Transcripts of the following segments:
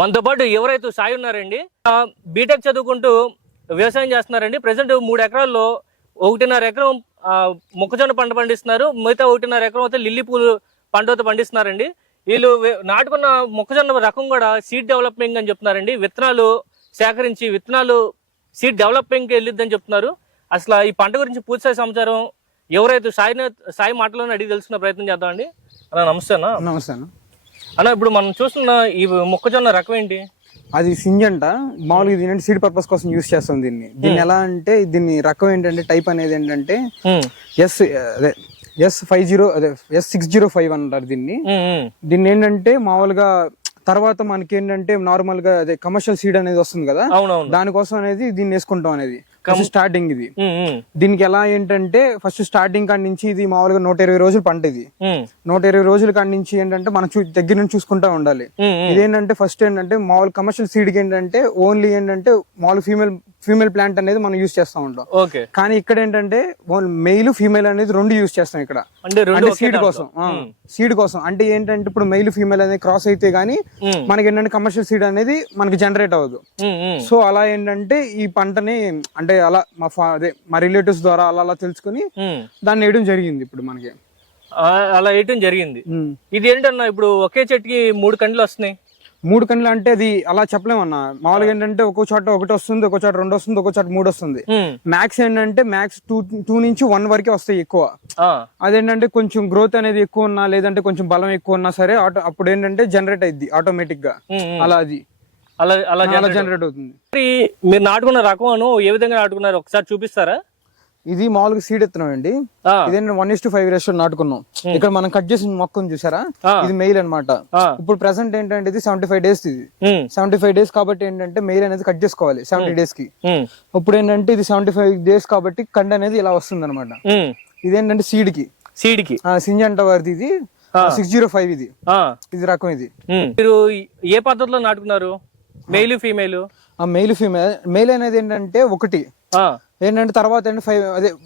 మనతో పాటు ఎవరైతే సాయి ఉన్నారండి, బీటెక్ చదువుకుంటూ వ్యవసాయం చేస్తున్నారండి. ప్రజెంట్ 3 ఎకరాల్లో 1.5 ఎకరం మొక్కజొన్న పంట పండిస్తున్నారు. మిగతా 1.5 ఎకరం అయితే లిల్లీ పూలు పంట అయితే పండిస్తున్నారండి. వీళ్ళు నాటుకున్న మొక్కజొన్న రకం కూడా సీడ్ డెవలపింగ్ అని చెప్తున్నారండి. విత్తనాలు సేకరించి సీడ్ డెవలపింగ్కి వెళ్ళిద్దని చెప్తున్నారు. అసలు ఈ పంట గురించి పూర్తి సమాచారం ఎవరైతే సాయి మాటలోనే అడిగి తెలుసుకునే ప్రయత్నం చేద్దామండి. అన్న నమస్తే అన్న. నమస్తే అన్న. అన్న ఇప్పుడు మనం చూస్తున్న ఈ మొక్కజొన్న రకం ఏంటి? అది సింజంట. మామూలుగా దీని సీడ్ పర్పస్ కోసం యూస్ చేస్తాం దీన్ని ఎలా అంటే దీన్ని రకం ఏంటంటే టైప్ అనేది ఏంటంటే S605 అంటారు దీన్ని ఏంటంటే మామూలుగా తర్వాత మనకి ఏంటంటే నార్మల్ గా అదే కమర్షియల్ సీడ్ అనేది వస్తుంది కదా, దానికోసం అనేది దీన్ని వేసుకుంటాం అనేది స్టార్టింగ్. ఇది దీనికి ఎలా ఏంటంటే ఫస్ట్ స్టార్టింగ్ కాడి నుంచి ఇది మామూలుగా 120 రోజులు పంట. ఇది 120 రోజుల కాడి నుంచి ఏంటంటే మనం దగ్గర నుంచి చూసుకుంటా ఉండాలి. ఇదేంటంటే ఫస్ట్ ఏంటంటే మామూలు కమర్షియల్ సీడ్ కి ఏంటంటే ఓన్లీ ఏంటంటే మామూలు ఫీమేల్ ప్లాంట్ అనేది మనం యూస్ చేస్తా ఉంటాం. కానీ ఇక్కడ ఏంటంటే మెయిల్ ఫీమేల్ అనేది 2 యూస్ చేస్తాం ఇక్కడ. అంటే సీడ్ కోసం అంటే ఏంటంటే ఇప్పుడు మెయిల్ ఫీమేల్ అనేది క్రాస్ అయితే గానీ మనకి ఏంటంటే కమర్షియల్ సీడ్ అనేది మనకి జనరేట్ అవ్వదు. సో అలా ఏంటంటే ఈ పంటని అంటే అలా మా రిలేటివ్స్ ద్వారా అలా తెలుసుకుని దాన్ని వేయడం జరిగింది. ఇప్పుడు మనకి అలా వేయడం జరిగింది. ఇది ఏంటన్నా ఇప్పుడు ఒకే చెట్టుకి 3 కండ్లు వస్తున్నాయి. 3 కండ్లు అంటే అది అలా చెప్పలేమన్నా. మామూలుగా ఏంటంటే ఒక్కో చోట 1 వస్తుంది, ఒక్కో చోట 2 వస్తుంది, ఒక్కో చోట 3 వస్తుంది. మ్యాక్స్ ఏంటంటే మ్యాక్స్ 2 నుంచి 1 వరకే వస్తాయి ఎక్కువ. అదేంటంటే కొంచెం గ్రోత్ అనేది ఎక్కువ ఉన్నా లేదంటే కొంచెం బలం ఎక్కువ ఉన్నా సరే అప్పుడు ఏంటంటే జనరేట్ అయింది ఆటోమేటిక్ గా. అలా జనరేట్ అవుతుంది. మీరు నాటుకున్న రకం ఏ విధంగా నాటుకున్నారు ఒకసారి చూపిస్తారా? ఇది మామూలుగా సీడ్ ఎత్తున్నాం అండి. ఇదేంటి 1:5 రేషియో నాటుకున్నాం. ఇక్కడ మనం కట్ చేసిన మొక్కను చూసారా, ఇది మెయిల్ అన్నమాట. ఇప్పుడు ప్రెసెంట్ ఏంటంటే ఇది 75 డేస్. ఇది 75 డేస్ కాబట్టి ఏంటంటే మెయిల్ అనేది కట్ చేసుకోవాలి 70 డేస్ కి. ఇప్పుడు ఏంటంటే ఇది 75 డేస్ కాబట్టి కండ అనేది ఇలా వస్తుంది అనమాట. ఇదేంటంటే సీడ్ కి సింజంట వారిది ఇది 605. ఇది రకం. ఇది మీరు ఏ పద్ధతిలో నాటుకున్నారు? Male female? మెయిల్ అనేది ఏంటంటే ఒకటి ఏంటంటే తర్వాత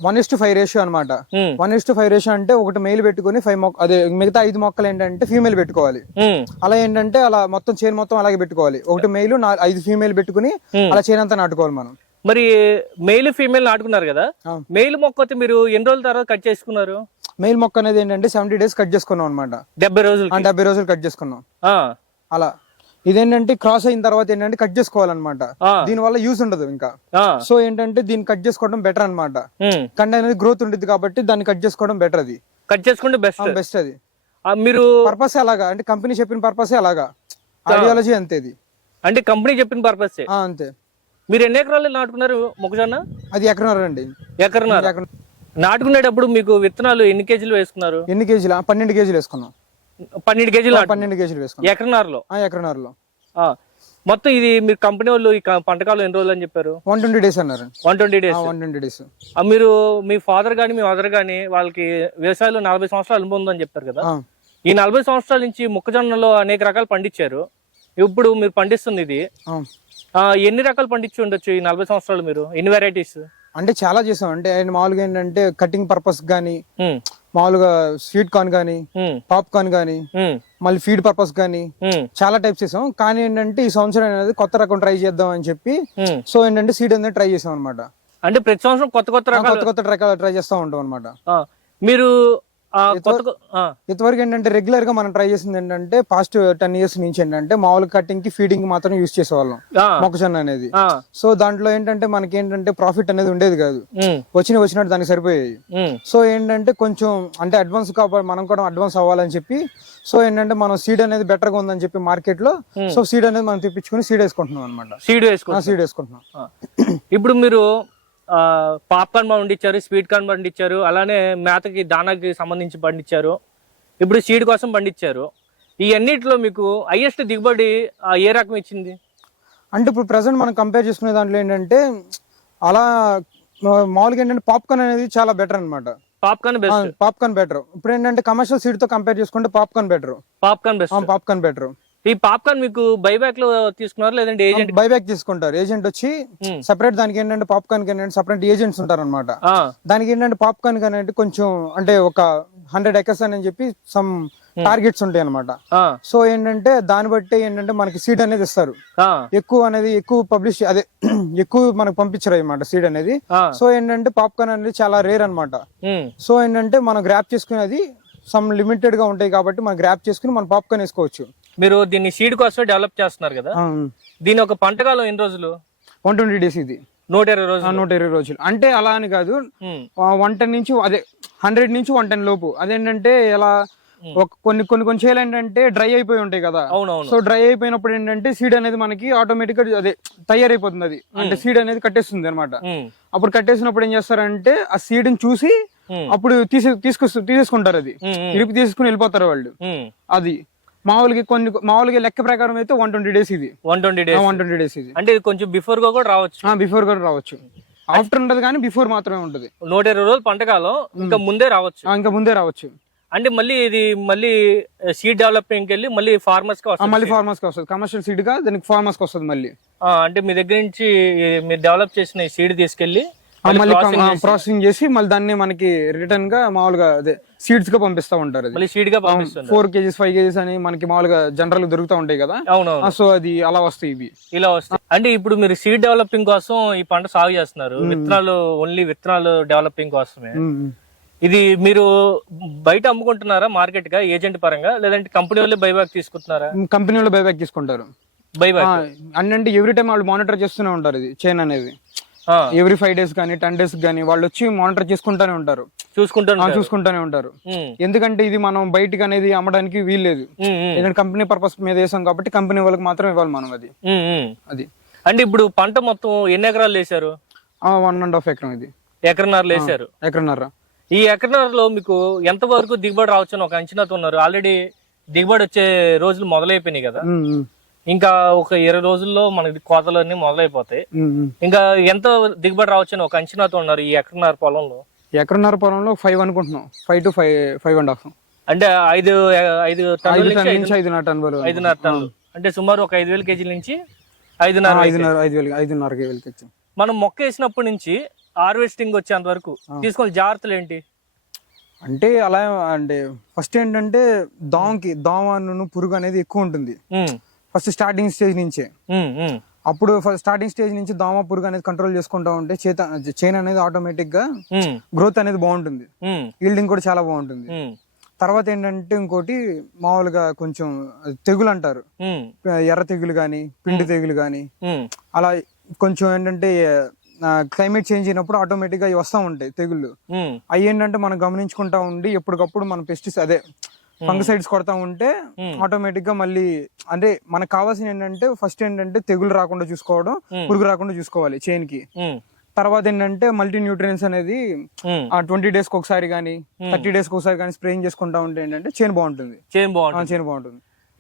1:5 రేషియో అనమాట. 1:5 రేషియో అంటే ఒకటి మెయిల్ పెట్టుకుని 5 మిగతా 5 మొక్కలు ఏంటంటే ఫీమేల్ పెట్టుకోవాలి. అలా ఏంటంటే అలా మొత్తం చైన్ మొత్తం అలాగే పెట్టుకోవాలి. ఒకటి మెయిల్ 5 ఫీమేల్ పెట్టుకుని అలా చైన్ అంతా నాటుకోవాలి మనం. మరి మెయిల్ ఫీమేల్ నాటుకున్నారు కదా, మెయిల్ మొక్క అయితే మీరు ఎన్ని రోజుల తర్వాత కట్ చేసుకున్నారు? మెయిల్ మొక్క అనేది ఏంటంటే 70 డేస్ కట్ చేసుకున్నాం అనమాట. 70 రోజులు కట్ చేసుకున్నాం అలా. ఇదేంటంటే క్రాస్ అయిన తర్వాత ఏంటంటే కట్ చేసుకోవాలన్నమాట. దీని వల్ల యూస్ ఉండదు ఇంకా. సో ఏంటంటే దీన్ని కట్ చేసుకోవడం బెటర్ అనమాట. కండ అనేది గ్రోత్ ఉంటుంది కాబట్టి దాన్ని కట్ చేసుకోవడం బెటర్. అది కట్ చేసుకుంటే బెస్ట్. అది మీరు పర్పస్ అలాగా అంటే కంపెనీ చెప్పిన పర్పస్ అలాగా, ఐడియాలజీ అంతే. ఇది అంటే కంపెనీ చెప్పిన పర్పస్ అంతే. మీరు ఎన్ని ఎకరాలు నాటుకున్నారు మొక్కజొన్న? అది ఎకరన్నర అండి. ఎకరన్నర. నాటుకునేటప్పుడు మీకు విత్తనాలు ఎన్ని కేజీలు వేసుకున్నారు? 12 కేజీలు వేసుకున్నాం. 12 కేజీలు వేసుకున్నాం ఎకరన్నరలో. మొత్తం ఇది మీరు కంపెనీ వాళ్ళు ఈ పంటకాలం ఎన్ని రోజులు అని చెప్పారు? 120 డేస్ అన్నారు. 120 డేస్. మీరు మీ ఫాదర్ గానీ మీ మదర్ గానీ వాళ్ళకి వ్యవసాయంలో 40 సంవత్సరాలు అనుభవం ఉందని చెప్పారు కదా. ఈ 40 సంవత్సరాల నుంచి మొక్కజొన్నలో అనేక రకాలు పండించారు. ఇప్పుడు మీరు పండిస్తుంది ఇది ఎన్ని రకాలు పండించి ఉండొచ్చు ఈ 40 సంవత్సరాలు? మీరు ఎన్ని వెరైటీస్? అంటే చాలా చేసాం. అంటే ఆయన మామూలుగా ఏంటంటే కటింగ్ పర్పస్ గానీ, మామూలుగా స్వీట్ కార్న్ గానీ, పాప్కార్న్ గానీ, మళ్ళీ ఫీడ్ పర్పస్ గానీ చాలా టైప్స్ చేసాం. కానీ ఏంటంటే ఈ సంవత్సరం అనేది కొత్త రకం ట్రై చేద్దాం అని చెప్పి సో ఏంటంటే సీడ్ అనేది ట్రై చేసాం అనమాట. అంటే ప్రతి సంవత్సరం కొత్త రకాలు ట్రై చేస్తా ఉంటాం అనమాట. మీరు ఇంతవరకు ఏంటంటే రెగ్యులర్ గా మనం ట్రై చేసింది ఏంటంటే పాస్ట్ 10 years నుంచి ఏంటంటే మామూలు కటింగ్ కి ఫీడింగ్ మాత్రం యూజ్ చేసేవాళ్ళం మొక్కజొన్న అనేది. సో దాంట్లో ఏంటంటే మనకి ఏంటంటే ప్రాఫిట్ అనేది ఉండేది కాదు, వచ్చినట్టు దానికి సరిపోయేది. సో ఏంటంటే కొంచెం అంటే అడ్వాన్స్ కాబట్టి మనం కూడా అడ్వాన్స్ అవ్వాలని చెప్పి సో ఏంటంటే మనం సీడ్ అనేది బెటర్ గా ఉందని చెప్పి మార్కెట్ లో సో సీడ్ అనేది మనం తెప్పించుకుని సీడ్ వేసుకుంటున్నాం అనమాట. సీడ్ వేసుకుంటున్నాం. ఇప్పుడు మీరు పాప్కార్న్ పండించారు, స్వీట్ కార్న్ పండించారు, అలానే మేతకి దానాకి సంబంధించి పండించారు, ఇప్పుడు సీడ్ కోసం పండించారు. ఈ అన్నిటిలో మీకు హైయెస్ట్ దిగుబడి ఏ రకం ఇచ్చింది? అంటే ఇప్పుడు ప్రెసెంట్ మనం కంపేర్ చేసుకునే దాంట్లో ఏంటంటే అలా మామూలుగా ఏంటంటే పాప్కార్న్ అనేది చాలా బెటర్ అనమాట. Popcorn better. ఇప్పుడు ఏంటంటే కమర్షియల్ సీడ్ తో కంపేర్ చేసుకుంటే పాప్కార్న్ బెటర్. ఈ పాప్కార్న్ మీకు బైబ్యాక్ లో తీసుకున్నారు లేదంటే ఏజెంట్? బైబ్యాక్ తీసుకుంటారు. ఏజెంట్ వచ్చి సెపరేట్ దానికి ఏంటంటే పాప్కార్న్ కి ఏంటంటే సెపరేట్ ఏజెంట్స్ ఉంటారు అనమాట. దానికి ఏంటంటే పాప్కార్న్ కి అనేది కొంచెం అంటే ఒక 100 acres అని చెప్పి సమ్ టార్గెట్స్ ఉంటాయి అనమాట. సో ఏంటంటే దాన్ని బట్టి ఏంటంటే మనకి సీడ్ అనేది ఇస్తారు. ఎక్కువ పబ్లిష్ అదే ఎక్కువ మనకు పంపించారు అనమాట సీడ్ అనేది. సో ఏంటంటే పాప్కార్న్ అనేది చాలా రేర్ అనమాట. సో ఏంటంటే మనం గ్రాప్ చేసుకునేది సమ్ లిమిటెడ్ గా ఉంటాయి కాబట్టి మనం గ్రాప్ చేసుకుని మనం పాప్కార్న్ వేసుకోవచ్చు. మీరు దీన్ని సీడ్ కోసం డెవలప్ చేస్తున్నారు కదా, దీని ఒక పంటకాలం ఎన్ని రోజులు? 120 days ఇది. 120 రోజులు. 120 రోజులు అంటే అలా అని కాదు, 110 నుంచి అదే 100 నుంచి 110 లోపు. అదేంటంటే ఎలా కొన్ని చేయాలి ఏంటంటే డ్రై అయిపోయి ఉంటాయి కదా. సో డ్రై అయిపోయినప్పుడు ఏంటంటే సీడ్ అనేది మనకి ఆటోమేటిక్ గా అదే తయారైపోతుంది. అది అంటే సీడ్ అనేది కట్టేస్తుంది అనమాట. అప్పుడు కట్టేసినప్పుడు ఏం చేస్తారంటే ఆ సీడ్ ని చూసి అప్పుడు తీసేసుకుంటారు. అది ఇరిపి తీసుకుని వెళ్ళిపోతారు వాళ్ళు. అది మామూలుగా లెక్క ప్రకారం అయితే 120 days ఇది. 120 days ఇది అంటే ఇది కొంచెం బిఫోర్ గా కూడా రావచ్చు. బిఫోర్ కూడా రావచ్చు, ఆఫ్టర్ ఉండదు కానీ బిఫోర్ మాత్రమే ఉంటది. 120 రోజులు పంటకాలం ఇంకా ముందే రావచ్చు. అంటే మళ్ళీ సీడ్ డెవలపింగ్ వెళ్ళి మళ్ళీ ఫార్మర్స్ కి వస్తుంది. కమర్షియల్ సీడ్ గా దానికి ఫార్మర్స్ కి వస్తుంది మళ్ళీ. అంటే మీ దగ్గర నుంచి మీరు డెవలప్ చేసిన సీడ్ తీసుకెళ్లి మళ్ళీ ప్రాసెసింగ్ చేసి మళ్ళీ దాన్ని మనకి రిటర్న్ గా మామూలుగా అదే సీడ్స్ గా పంపిస్తా ఉంటారు. మళ్ళీ సీడ్ గా పంపిస్తారు. 4 kgs 5 kgs అని మనకి మామూలుగా జనరల్ దొరుకుతా ఉంటాయి కదా. సో అది అలా వస్తాయి, ఇవి ఇలా వస్తాయి. అంటే ఇప్పుడు మీరు సీడ్ డెవలపింగ్ కోసం ఈ పంట సాగు చేస్తున్నారు, ఓన్లీ విత్తనాలు డెవలపింగ్ కోసమే. ఇది మీరు బయట అమ్ముకుంటున్నారా మార్కెట్ గా ఏజెంట్ పరంగా, లేదంటే కంపెనీ వాళ్ళు బైబ్యాక్ తీసుకుంటున్నారా? కంపెనీ వాళ్ళు బైబ్యాక్ తీసుకుంటారు. అంటే ఎవ్రీ టైం వాళ్ళు మానిటర్ చేస్తూనే ఉంటారు. ఇది చైన్ అనేది ఎవ్రీ 5 days కానీ 10 days కానీ వాళ్ళు వచ్చి మానిటర్ చేసుకుంటానే ఉంటారు, చూసుకుంటానే ఉంటారు. ఎందుకంటే ఇది మనం బయటకి అనేది అమ్మడానికి వీల్లేదు. ఎందుకంటే కంపెనీ పర్పస్ మీద వేసాం కాబట్టి కంపెనీ వాళ్ళకి మాత్రం ఇవ్వాలి మనం. అది అంటే ఇప్పుడు పంట మొత్తం ఎన్ని ఎకరాలు వేసారు? 1.5 acres ఇది. ఎకరన్నర వేసారు. ఈ ఎకరన్నరలో మీకు ఎంత వరకు దిగుబడి రావచ్చు అని ఒక అంచనాతో ఉన్నారు? ఆల్రెడీ దిగుబడి వచ్చే రోజులు మొదలైపోయినాయి కదా, ఇంకా ఒక 20 రోజుల్లో మనకి కోతలు అన్ని మొదలైపోతాయి. ఇంకా ఎంత దిగుబడి రావచ్చు అని ఒక అంచనాతో ఉన్నారు ఈ ఎకరన్నర పొలంలో? 5 అనుకుంటున్నాం. 5 to 5.5. అంటే 5 టన్నుల నుంచి 5.5 టన్నులు. అంటే సుమారు ఒక 5,000 kgs నుంచి 5.5 kgs. మనం మొక్క వేసినప్పటి నుంచి హార్వెస్టింగ్ వచ్చేంత వరకు తీసుకునే జాగ్రత్తలు ఏంటి? అంటే అలా అంటే ఫస్ట్ ఏంటంటే దోమ పురుగు అనేది ఎక్కువ ఉంటుంది ఫస్ట్ స్టార్టింగ్ స్టేజ్ నుంచే. అప్పుడు స్టార్టింగ్ స్టేజ్ నుంచి దోమ పురుగు అనేది కంట్రోల్ చేసుకుంటా ఉంటే చైన్ అనేది ఆటోమేటిక్ గా గ్రోత్ అనేది బాగుంటుంది, ఈల్డింగ్ కూడా చాలా బాగుంటుంది. తర్వాత ఏంటంటే ఇంకోటి మామూలుగా కొంచెం తెగులు అంటారు, ఎర్ర తెగులు గాని పిండి తెగులు గాని అలా కొంచెం ఏంటంటే క్లైమేట్ చేంజ్ అయినప్పుడు ఆటోమేటిక్ గా వస్తా ఉంటాయి తెగుళ్ళు. అవి ఏంటంటే మనం గమనించుకుంటా ఉండి ఎప్పటికప్పుడు మనం అదే ఫంగసైడ్స్ కొడతా ఉంటే ఆటోమేటిక్ గా మళ్ళీ అంటే మనకు కావాల్సిన ఏంటంటే ఫస్ట్ ఏంటంటే తెగులు రాకుండా చూసుకోవడం, పురుగు రాకుండా చూసుకోవాలి చైన్ కి. తర్వాత ఏంటంటే మల్టీ న్యూట్రియన్స్ అనేది 20 days ఒకసారి కానీ 30 days ఒకసారి కానీ స్ప్రేయింగ్ చేసుకుంటా ఉంటే ఏంటంటే చైన్ బాగుంటుంది.